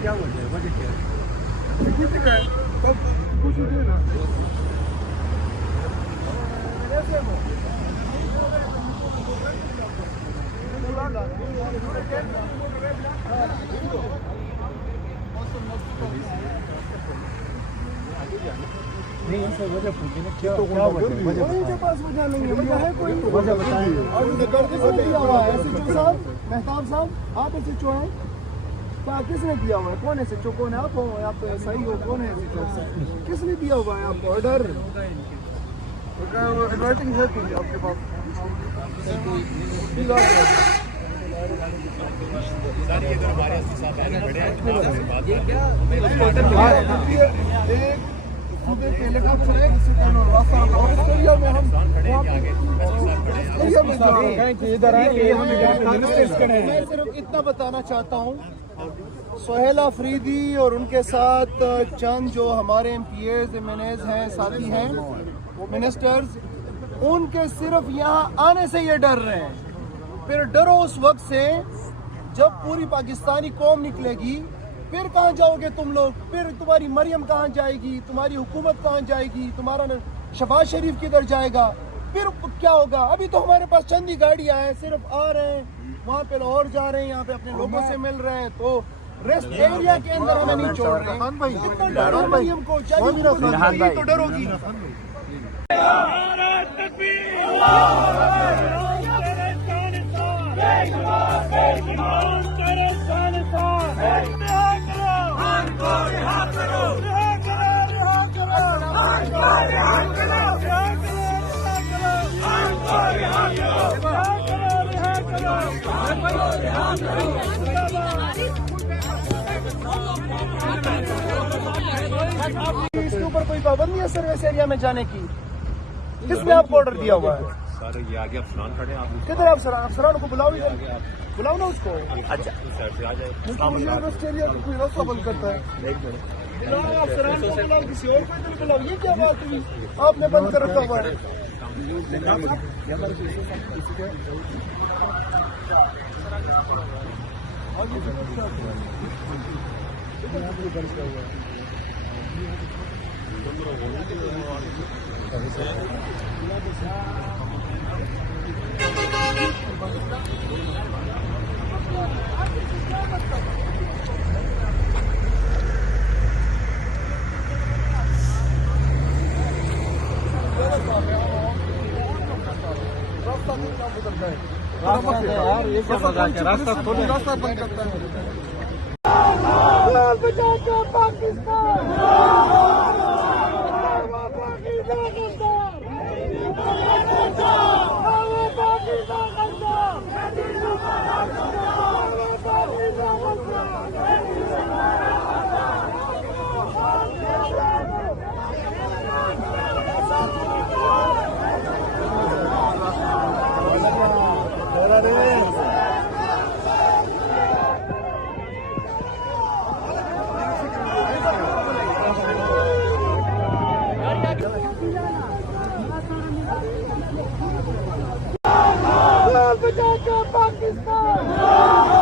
क्या बोल रहे हैं वजह क्या है? कितने का है? तब कुछ ही देना नहीं सर वजह पूछिए ना क्या क्या वजह उनके पास वजह नहीं है वजह है कोई वजह बताएं और उन्हें कर दिया हुआ है एसएचओ साहब मेहताब साहब आप एसएचओ हैं क्या किसने दिया हुआ है कौन है एसएचओ कौन है आप हो आप सही हो कौन है एसएचओ किसने दिया हुआ है आपको ऑर्डर राइटिंग है कोई आपके पास सर ये इधर हमारे साथ आने बड़े हैं ये क्या एक सूबे के हेलीकॉप्टर है जिससे कहना रास्ता और एरिया में हम इधर आए मैं सिर्फ इतना बताना चाहता हूँ सोहेल अफरीदी और उनके साथ चंद जो हमारे एमपीएज एमएनएज हैं साथी हैं मिनिस्टर्स उनके सिर्फ यहाँ आने से ये डर रहे हैं फिर डरो उस वक्त से जब पूरी पाकिस्तानी कौम निकलेगी फिर कहाँ जाओगे तुम लोग फिर तुम्हारी मरियम कहाँ जाएगी तुम्हारी हुकूमत कहाँ जाएगी तुम्हारा शहबाज शरीफ किधर जाएगा फिर क्या होगा अभी तो हमारे पास चंद ही गाड़ियाँ हैं सिर्फ आ रहे हैं वहाँ पे लाहौर जा रहे हैं यहाँ पे अपने लोगों से मिल रहे हैं तो रेस्ट एरिया के अंदर हमें नहीं छोड़ रहे हैं इतना डरो मरियम को चाहिए तो डरोगी इसके ऊपर कोई पाबंदी है सर्विस एरिया में जाने की किसने आपको ऑर्डर दिया हुआ है सर ये आगे अफसरान खड़े हैं आप किधर अफसरान को बुलाओ बुलाओ ना उसको अच्छा इस साइड से आ जाए सर्विस एरिया को कोई रास्ता बंद करता है एक मिनट अफसरान को बुलाओ किसी और को इधर बुलाओ ये क्या बात हुई आपने बंद कर रखा हुआ है यार ये क्या मजाक है रास्ता खोलो रास्ता बंद करता है पाकिस्तान पाकिस्तान